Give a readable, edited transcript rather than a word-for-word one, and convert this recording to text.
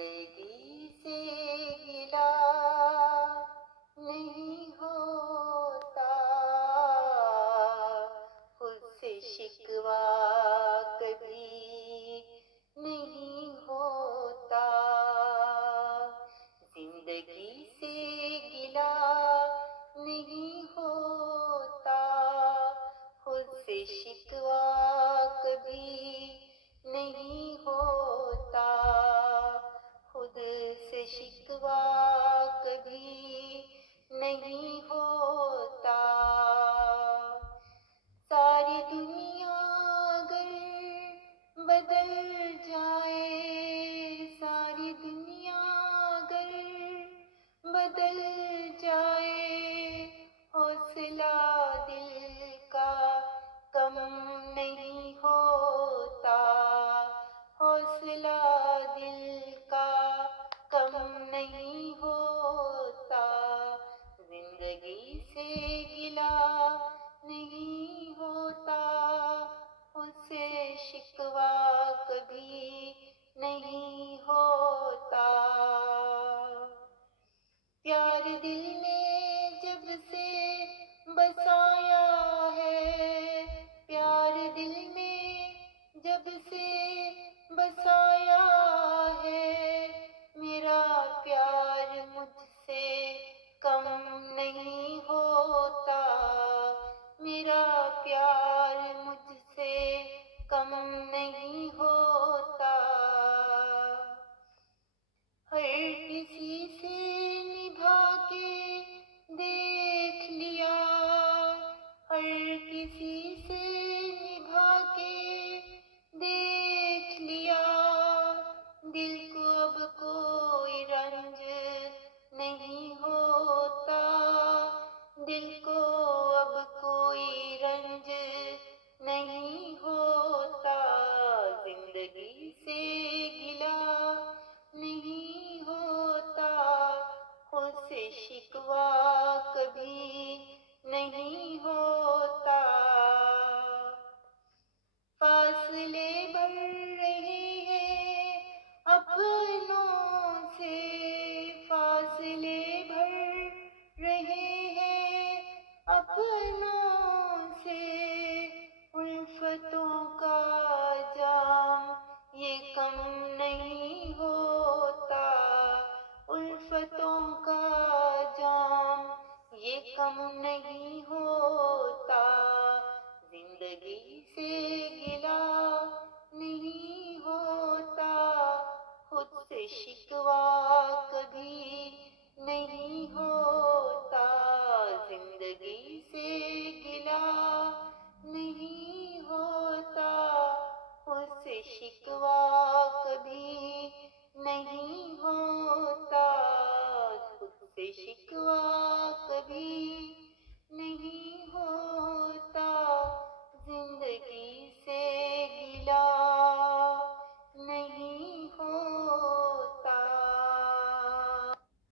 जिंदगी से गिला नहीं होता, खुद से शिकवा कभी नहीं होता। जिंदगी से गिला नहीं होता, खुद से शिकवा कभी नहीं होता, खुद से शिकवा कभी नहीं होता। सारी दुनिया अगर बदल जाए, सारी दुनिया अगर बदल जाए, हौसला दिल का कम नहीं होता, हौसला दिल का कम नहीं होता। जिंदगी से गिला नहीं होता, उससे शिकवा कभी नहीं होता। प्यार दिल में जब से बसाया है, प्यार दिल में जब से बसाया है, मेरा प्यार मुझसे कम नहीं होता, मेरा प्यार मुझसे कम नहीं होता। हर किसी से निभा के देख लिया, हर किसी से निभा के देख लिया, दिल को अब कोई रंज नहीं होता, दिल को अब कोई रंज नहीं होता। जिंदगी से गिला नहीं होता, खुद से शिकवा कभी नहीं होता। फासले बढ़ रहे हैं अपनों से, फासले बढ़ रहे हैं अपनों से, उल्फतों का जाम ये कम नहीं होता, उल्फतों का जाम ये कम नहीं होता। जिंदगी से गिला नहीं होता, खुद से शिकवा कभी